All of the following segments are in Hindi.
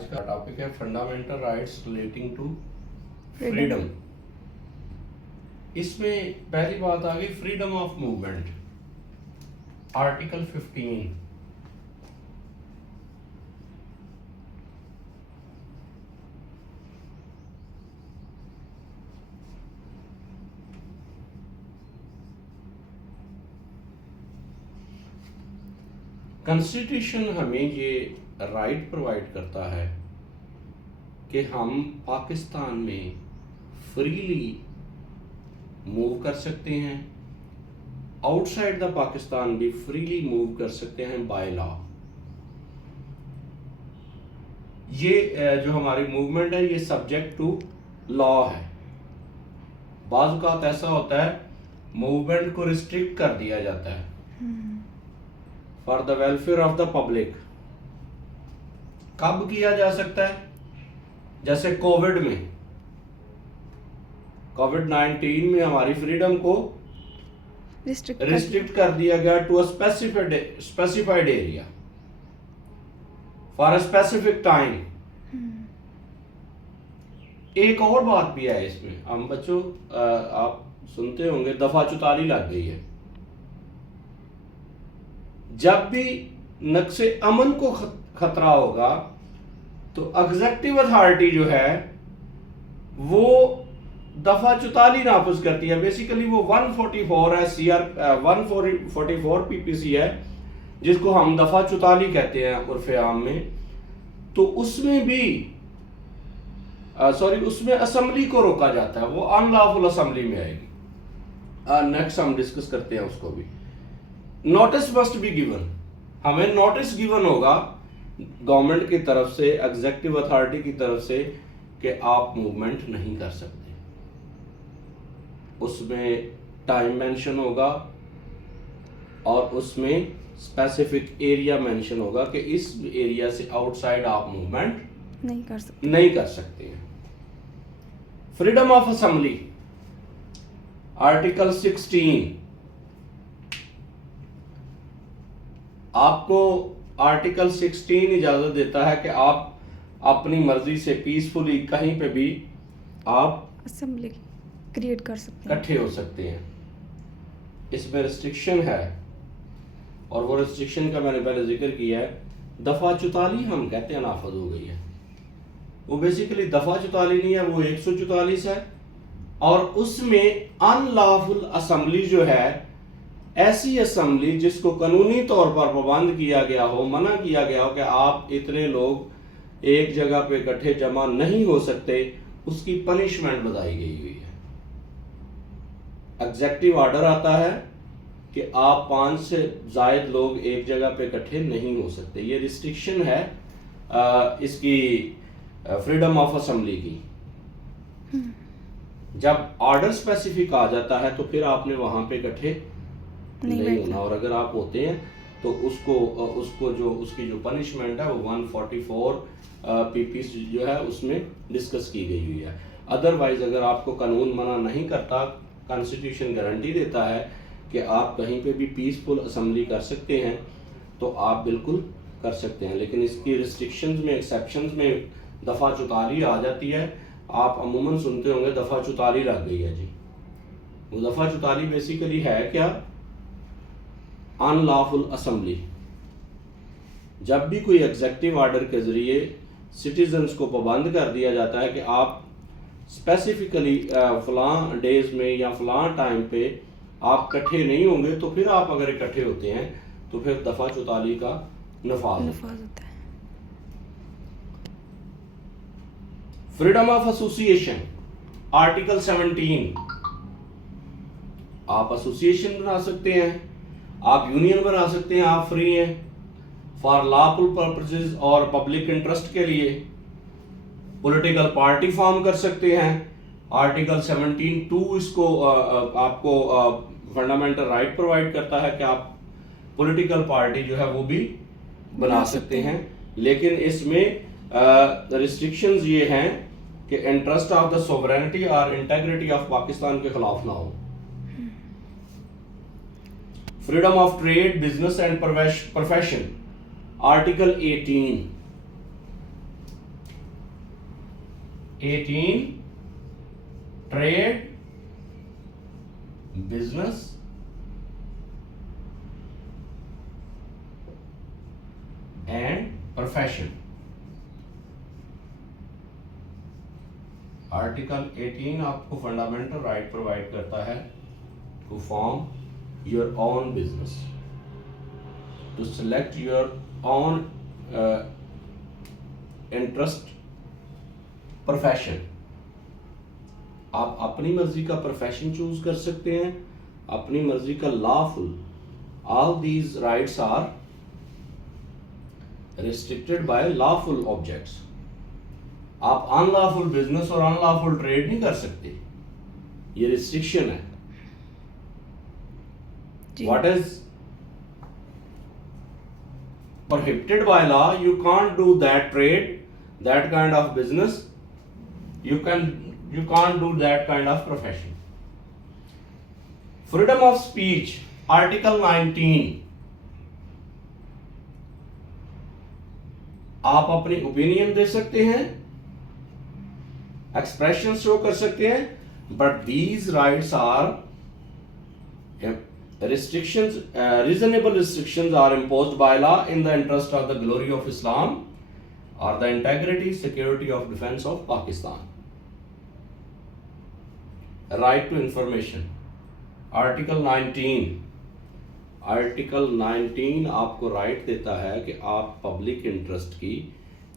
आज का टॉपिक है fundamental rights relating to freedom. इसमें पहली बात आ गई freedom of movement, article 15। Constitution हमें ये राइट प्रोवाइड करता है कि हम पाकिस्तान में फ्रीली मूव कर सकते हैं, आउटसाइड द पाकिस्तान भी फ्रीली मूव कर सकते हैं बाय लॉ। ये जो हमारी मूवमेंट है ये सब्जेक्ट टू लॉ है। बाज़ औक़ात ऐसा होता है मूवमेंट को रिस्ट्रिक्ट कर दिया जाता है for the welfare of the public. कब किया जा सकता है? जैसे कोविड-19 में हमारी फ्रीडम को रिस्ट्रिक्ट कर दिया गया to a specified area for a specific time. एक और बात भी है इसमें, हम बच्चों आप सुनते होंगे दफा 44 लग गई है। जब भी नक्शे अमन को खतरा होगा तो एग्जीक्यूटिव अथॉरिटी जो है वो दफा 44 नाफिज करती है। बेसिकली वो 144 है, CR 144 PPC है जिसको हम दफा 44 कहते हैं उर्फ़े आम में। तो उसमें भी उसमें असेंबली को रोका जाता है, वो अनलॉफुल असेंबली में आएगी। नेक्स्ट हम डिस्कस करते हैं उसको भी। नोटिस मस्ट बी गिवन, हमें नोटिस गिवन होगा गवर्नमेंट की तरफ से, एग्जीक्यूटिव अथॉरिटी की तरफ से कि आप मूवमेंट नहीं कर सकते। उसमें टाइम मेंशन होगा और उसमें स्पेसिफिक एरिया मेंशन होगा कि इस एरिया से आउटसाइड आप मूवमेंट नहीं कर सकते हैं। Freedom of assembly, article 16। आपको आर्टिकल 16 इजाजत देता है कि आप अपनी मर्जी से पीसफुली कहीं पे भी आप असेंबली क्रिएट कर सकते हैं, इकट्ठे हो सकते हैं। इसमें रिस्ट्रिक्शन है और वो रिस्ट्रिक्शन का मैंने पहले जिक्र किया है। दफा 44 हम कहते हैं नाफज हो गई है, वो बेसिकली दफा 44 नहीं है, वो 144 है। और उसमें अनलॉफुल असेंबली जो है, ऐसी असेंबली जिसको कानूनी तौर पर पाबंद किया गया हो, मना किया गया हो कि आप इतने लोग एक जगह पे इकट्ठे जमा नहीं हो सकते, उसकी पनिशमेंट बताई गई हुई है। एग्जीक्यूटिव ऑर्डर आता है कि आप 5 से ज्यादा लोग एक जगह पे इकट्ठे नहीं हो सकते। ये रिस्ट्रिक्शन है इसकी फ्रीडम ऑफ असेंबली की। जब ऑर्डर स्पेसिफिक आ जाता है तो फिर आपने वहां पे इकट्ठे नहीं होना, और अगर आप होते हैं तो उसको जो उसकी जो पनिशमेंट है वो 144 PPC जो है उसमें डिस्कस की गई हुई है। अदरवाइज अगर आपको कानून मना नहीं करता, कॉन्स्टिट्यूशन गारंटी देता है कि आप कहीं पे भी पीसफुल असेंबली कर सकते हैं, तो आप बिल्कुल कर सकते हैं। लेकिन इसकी रिस्ट्रिक्शंस में, एक्सेप्शंस में दफ़ा 44 आ जाती है। आप अमूमन सुनते होंगे दफ़ा 44 लग गई है जी। वो दफ़ा 44 बेसिकली है क्या? Unlawful assembly. जब भी कोई एग्जीक्यूटिव ऑर्डर के जरिए सिटीजन्स को पाबंद कर दिया जाता है कि आप स्पेसिफिकली फलां डेज में या फलां टाइम पे आप इकट्ठे नहीं होंगे, तो फिर आप अगर इकट्ठे होते हैं तो फिर दफा 44 का नफाज होता है। Freedom of association, article 17। आप एसोसिएशन बना सकते हैं, आप यूनियन बना सकते हैं, आप फ्री हैं फॉर लॉफुल पर्पसेस और पब्लिक इंटरेस्ट के लिए। पॉलिटिकल पार्टी फॉर्म कर सकते हैं। आर्टिकल 17(2) इसको आपको फंडामेंटल राइट प्रोवाइड करता है कि आप पॉलिटिकल पार्टी जो है वो भी बना सकते हैं। लेकिन इसमें रिस्ट्रिक्शंस ये हैं कि इंटरेस्ट ऑफ द सोवरेनिटी और इंटेग्रिटी ऑफ पाकिस्तान के खिलाफ ना हो। Freedom of trade, business and profession, article 18। 18 trade business and profession. Article 18 आपको फंडामेंटल राइट प्रोवाइड करता है to form your own business, to select your own interest profession. आप अपनी मर्जी का प्रोफेशन चूज कर सकते हैं, अपनी मर्जी का lawful. All these rights are restricted by lawful objects. आप अनलॉफुल बिजनेस और अनलॉफुल ट्रेड नहीं कर सकते, ये रिस्ट्रिक्शन है। What is prohibited by law, you can't do that trade, that kind of business, you can't do that kind of profession. Freedom of speech, article 19, आप अपनी ओपिनियन दे सकते हैं, एक्सप्रेशन शो कर सकते हैं, but these rights are restrictions, reasonable restrictions are imposed by law in the interest of the glory of Islam or the integrity, security of defense of Pakistan. Right to information, article 19, article 19 आपको राइट देता है कि आप पब्लिक इंटरेस्ट की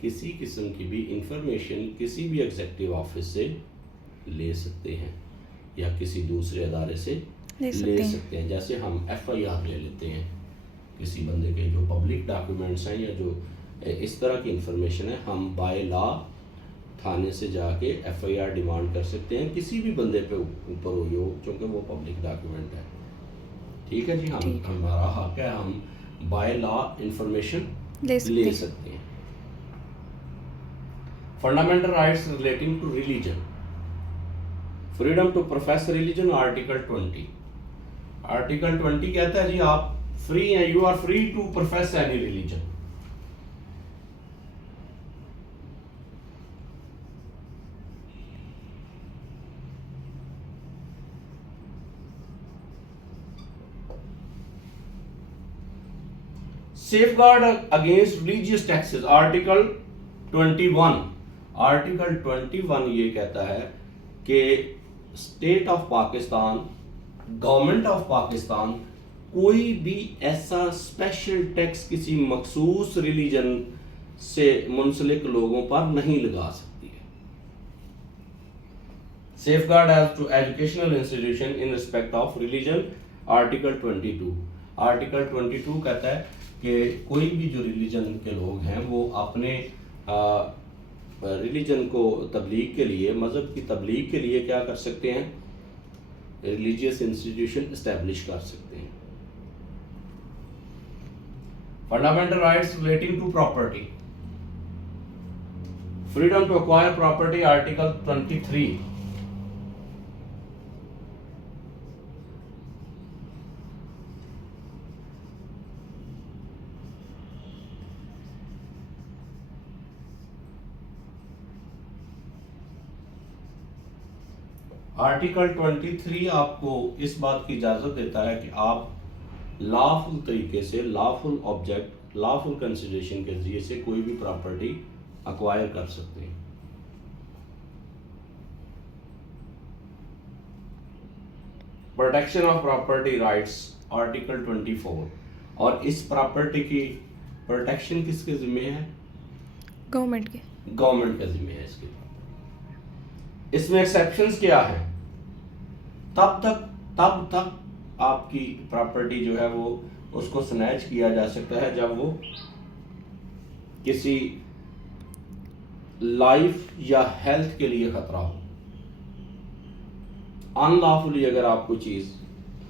किसी किस्म की भी इंफॉर्मेशन किसी भी एग्जीक्यूटिव ऑफिस से ले सकते हैं या किसी दूसरे अदारे से ले सकते हैं। जैसे हम FIR ले लेते हैं किसी बंदे के जो पब्लिक डॉक्यूमेंट्स हैं या जो इस तरह की इंफॉर्मेशन है, हम बाय लॉ थाने से जाके FIR डिमांड कर सकते हैं किसी भी बंदे पे ऊपर हो, क्योंकि वो पब्लिक डॉक्यूमेंट है। ठीक है जी, हम हमारा हक है, हम बाय लॉ इंफॉर्मेशन ले सकते हैं। Fundamental rights relating to religion, freedom to profess religion, article 20। Article 20 कहता है जी आप फ्री हैं, you are free to profess any religion. Safeguard against religious taxes, article 21। Article 21 ये कहता है कि state of Pakistan, government of Pakistan कोई भी ऐसा स्पेशल टैक्स किसी मखसूस रिलीजन से मुंसलिक लोगों पर नहीं लगा सकती है। Safeguard as to educational institution in respect of religion, article 22। Article 22 कहता है कि कोई भी जो रिलीजन के लोग हैं वो अपने रिलीजन को तबलीग के लिए, मज़हब की तबलीग के लिए क्या कर सकते हैं, रिलीजियस इंस्टीट्यूशन इस्टेब्लिश कर सकते हैं। Fundamental rights relating to property, freedom to acquire property, article 23। Article 23 आपको इस बात की इजाज़त देता है कि आप लॉफुल तरीके से, लॉफुल ऑब्जेक्ट, लॉफुल कंसिडरेशन के जरिए से कोई भी प्रॉपर्टी अक्वायर कर सकते हैं। Protection of property rights, article 24। और इस प्रॉपर्टी की प्रोटेक्शन किसके जिम्मे है? गवर्नमेंट के, गवर्नमेंट के जिम्मे है इसके। इसमें एक्सेप्शंस क्या है? तब तक आपकी प्रॉपर्टी जो है वो उसको स्नैच किया जा सकता है जब वो किसी लाइफ या हेल्थ के लिए खतरा हो। अनलॉफुली अगर आप कोई चीज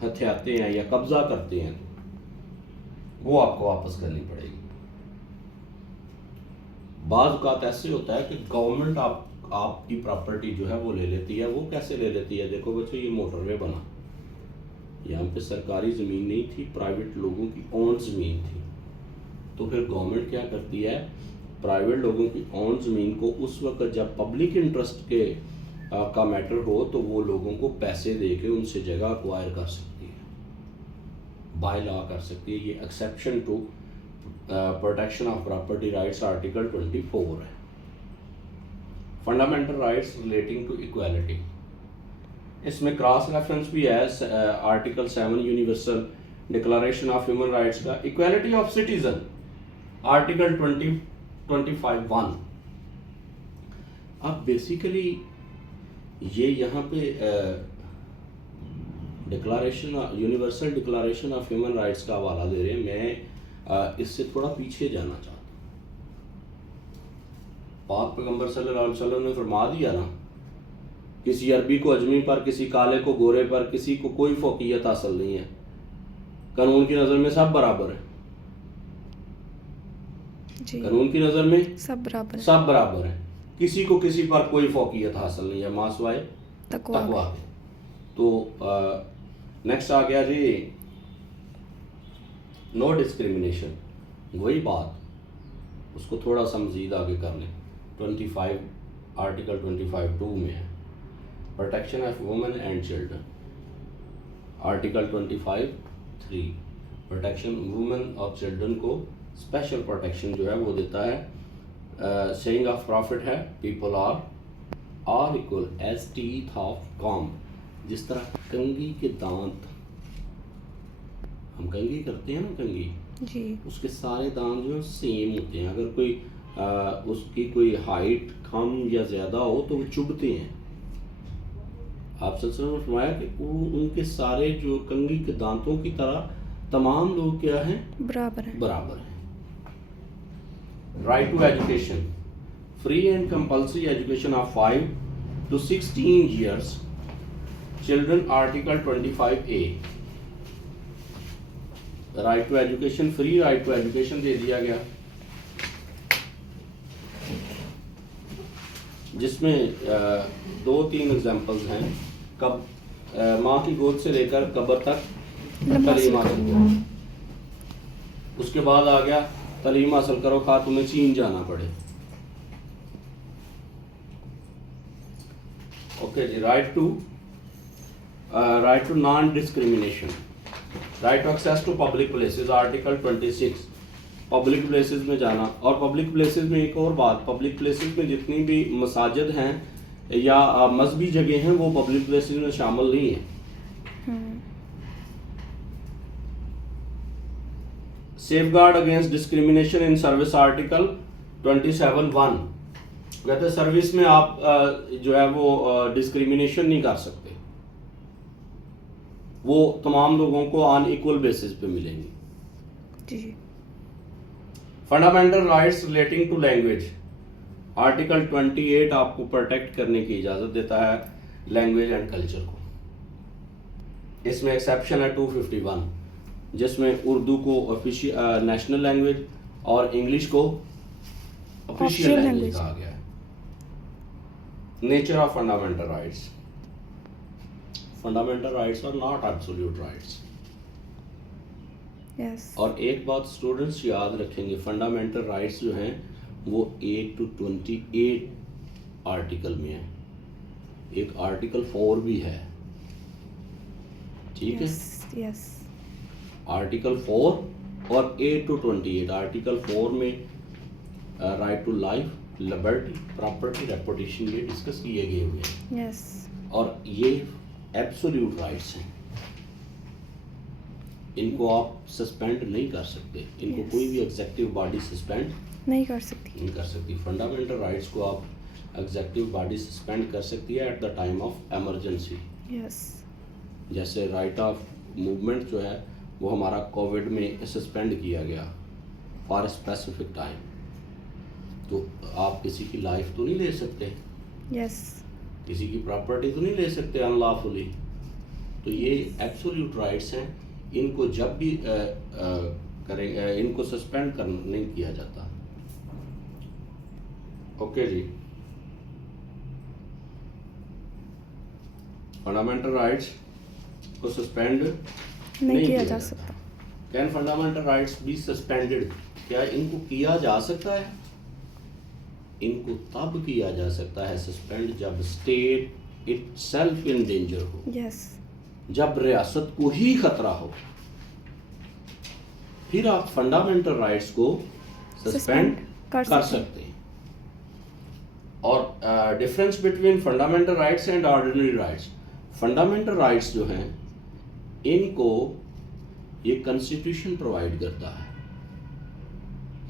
हथियाते हैं या कब्जा करते हैं वो आपको वापस करनी पड़ेगी। बाज़ औक़ात ऐसे होता है कि गवर्नमेंट आपकी प्रॉपर्टी जो है वो ले लेती है। वो कैसे ले लेती है? देखो बच्चों, ये मोटरवे बना, यहाँ पे सरकारी ज़मीन नहीं थी, प्राइवेट लोगों की ओन ज़मीन थी। तो फिर गवर्नमेंट क्या करती है, प्राइवेट लोगों की ऑन ज़मीन को उस वक्त जब पब्लिक इंटरेस्ट के का मैटर हो तो वो लोगों को पैसे दे के उनसे जगह अक्वायर कर सकती है, बाय लॉ कर सकती है। ये exception to protection of property rights article 24 है। Fundamental rights relating to equality, इसमें क्रॉस रेफरेंस भी है article 7 universal declaration of human rights का। Equality of citizen article 25(1). अब बेसिकली ये यहाँ पे declaration universal declaration of human rights का हवाला दे रहे हैं। मैं इससे थोड़ा पीछे जाना चाहता हूँ। पाक पैगंबर सल्लल्लाहु अलैहि वसल्लम ने फरमा दिया ना, किसी अरबी को अजमी पर, किसी काले को गोरे पर, किसी को कोई फौकियत हासिल नहीं है, कानून की नज़र में सब बराबर है। जी। कानून की नज़र में सब बराबर है। सब बराबर है, किसी को किसी पर कोई फौकियत हासिल नहीं है मासवाए तकवा के। तो नेक्स्ट आ गया जी नो डिस्क्रिमिनेशन। वही बात, उसको थोड़ा सा मजीद आगे कर लें। 25 आर्टिकल 25(2) में है protection of women and children. Article 25(3) protection women और चिल्ड्रन को स्पेशल प्रोटेक्शन जो है वो देता है। सेइंग ऑफ प्रॉफिट है, people are equal as teeth of comb. जिस तरह कंघी के दांत, हम कंघी करते हैं ना, कंघी, जी। उसके सारे दांत जो है सेम होते हैं। अगर कोई उसकी कोई हाइट कम या ज़्यादा हो तो वो चुभते हैं। आप सल्लल्लाहु अलैहि वसल्लम ने फरमाया कि वो उनके सारे जो कंघी के दांतों की तरह तमाम लोग क्या हैं, बराबर हैं। Right to education, free and compulsory education of 5 to 16 years children article 25(a). Right to education, free right to education दे दिया गया, जिसमें 2-3 एग्जांपल्स हैं। कब माँ की गोद से लेकर कब्र तक तालीम हासिल करो। उसके बाद आ गया तालीम हासिल करो खा तुम्हें चीन जाना पड़े। ओके जी। Right to non discrimination, right to access to public places article 26। Public places में जाना, और पब्लिक प्लेसेस में एक और बात, पब्लिक प्लेसेस में जितनी भी मसाजिद हैं या मजहबी जगह हैं वो पब्लिक प्लेसेस में शामिल नहीं है। Safeguard against discrimination in service article 27(1). कहते हैं सर्विस में आप जो है वो डिस्क्रिमिनेशन नहीं कर सकते, वो तमाम लोगों को ऑन इक्वल बेसिस पे मिलेंगी। जी। Fundamental rights relating to language article 28 आपको प्रोटेक्ट करने की इजाज़त देता है लैंग्वेज एंड कल्चर को। इसमें एक्सेप्शन है 251, जिसमें उर्दू को ऑफिशियल नेशनल लैंग्वेज और इंग्लिश को ऑफिशियल लैंग्वेज कहा गया है। Nature of fundamental rights, fundamental rights are not absolute rights. Yes. और एक बात स्टूडेंट्स याद रखेंगे, फंडामेंटल राइट्स जो हैं वो 8 to 28 आर्टिकल में है। एक आर्टिकल 4 भी है, ठीक है। Yes. आर्टिकल 4 और 8 to 28। आर्टिकल 4 में right to life, liberty, property, reputation ये डिस्कस किए गए हुए हैं। Yes. और ये एब्सोल्यूट राइट्स हैं, इनको आप सस्पेंड नहीं कर सकते, इनको Yes. कोई भी एग्जेक्टिव बॉडी सस्पेंड नहीं कर सकती। फंडामेंटल राइट्स को आप एग्जेक्टिव बॉडी सस्पेंड कर सकती है eight the time of emergency. Yes. जैसे राइट ऑफ मूवमेंट जो है वो हमारा कोविड में सस्पेंड किया गया फॉर स्पेसिफिक टाइम। तो आप किसी की लाइफ तो नहीं ले सकते, Yes. किसी की प्रॉपर्टी तो नहीं ले सकते अनलॉफुली। तो ये एब्सोल्यूट राइट्स हैं, इनको जब भी करेंगे इनको सस्पेंड कर नहीं किया जाता। ओके जी। फंडामेंटल राइट्स को सस्पेंड नहीं किया जा सकता। Can fundamental rights be suspended, क्या इनको किया जा सकता है? इनको तब किया जा सकता है सस्पेंड जब स्टेट इटसेल्फ इन डेंजर हो, यस, जब रियासत को ही खतरा हो, फिर आप फंडामेंटल राइट्स को सस्पेंड कर सकते हैं। और difference between fundamental rights and ordinary rights, fundamental rights जो हैं इनको ये कॉन्स्टिट्यूशन प्रोवाइड करता है,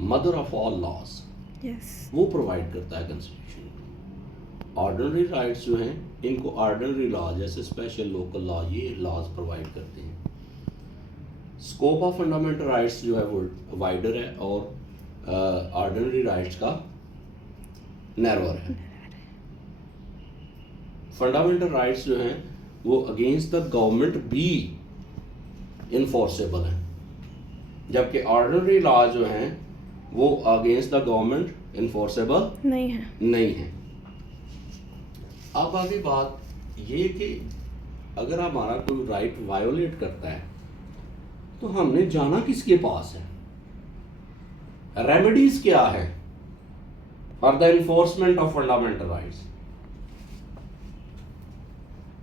mother of all laws, yes, वो प्रोवाइड करता है कॉन्स्टिट्यूशन। ऑर्डिनरी राइट्स जो हैं इनको ऑर्डिनरी लॉ जैसे स्पेशल लोकल लॉ ये लॉज प्रोवाइड करते हैं। स्कोप ऑफ फंडामेंटल राइट्स जो है वो वाइडर है और ऑर्डिनरी राइट्स का नैरोअर है। फंडामेंटल राइट्स जो हैं वो अगेंस्ट द गवर्नमेंट भी इन्फोर्सेबल हैं, जबकि ऑर्डिनरी लॉ जो हैं वो अगेंस्ट द गवर्नमेंट इन्फोर्सेबल नहीं है। अब आगे बात ये कि अगर हमारा कोई राइट वायोलेट करता है तो हमने जाना किसके पास है, रेमेडीज क्या है for the enforcement of fundamental rights.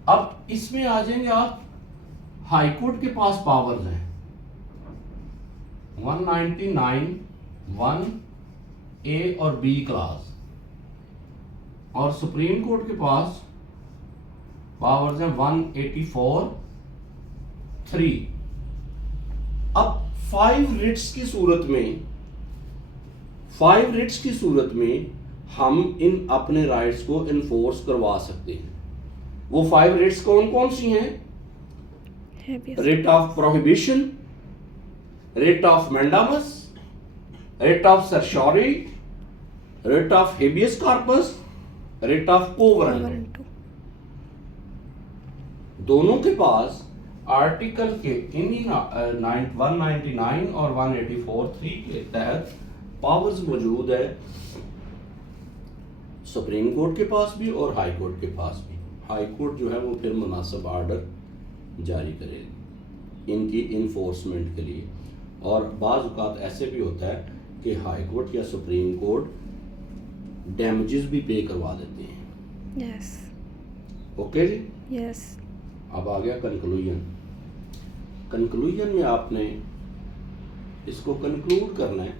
अब इसमें आ जाएंगे आप, हाई कोर्ट के पास पावर्स हैं 199 1A और B क्लास, और सुप्रीम कोर्ट के पास पावर्स हैं 184 3। अब 5 रिट्स की सूरत में हम इन अपने राइट्स को इन्फोर्स करवा सकते हैं। वो 5 रिट्स कौन कौन सी हैं? Writ of prohibition, writ of mandamus, writ of certiorari, writ of habeas corpus, writ of quo warranto. दोनों के पास आर्टिकल के इन्हीं 199 और 184(3) के तहत पावर्स मौजूद है, सुप्रीम कोर्ट के पास भी और हाई कोर्ट के पास भी। हाई कोर्ट जो है वो फिर मुनासिब आर्डर जारी करेगी इनकी इन्फोर्समेंट के लिए। और बाज़ औक़ात ऐसे भी होता है कि हाई कोर्ट या सुप्रीम कोर्ट डैमेजेस भी पे करवा देते हैं। यस, ओके जी, यस। अब आ गया कंक्लूजन में आपने इसको कंक्लूड करना है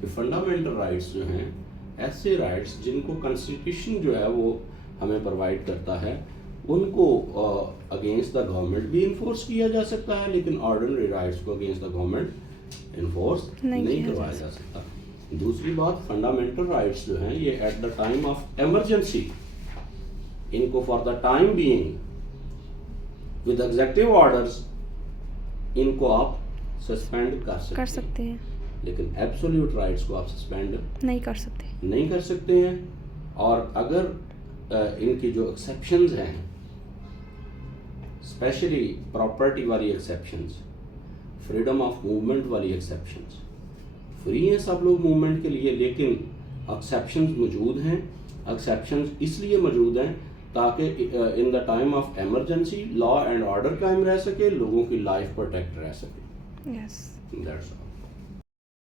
कि फंडामेंटल राइट्स जो हैं ऐसे राइट्स जिनको कॉन्स्टिट्यूशन जो है वो हमें प्रोवाइड करता है, उनको अगेंस्ट द गवर्नमेंट भी इन्फोर्स किया जा सकता है, लेकिन ऑर्डिनरी राइट्स को अगेंस्ट द गवर्नमेंट इन्फोर्स नहीं करवाया जा सकता। दूसरी बात, फंडामेंटल राइट्स जो हैं ये at the time of emergency इनको for the time being with executive orders इनको आप सस्पेंड कर सकते हैं, लेकिन एब्सोल्यूट राइट्स को आप सस्पेंड नहीं कर सकते हैं। और अगर इनकी जो एक्सेप्शंस हैं, स्पेशली प्रॉपर्टी वाली एक्सेप्शंस, फ्रीडम ऑफ मूवमेंट वाली एक्सेप्शंस, फ्री हैं सब लोग मूवमेंट के लिए, लेकिन एक्सेप्शंस मौजूद हैं। एक्सेप्शंस इसलिए मौजूद हैं ताकि in the time of emergency law and order कायम रह सके, लोगों की लाइफ प्रोटेक्ट रह सके। Yes, that's all.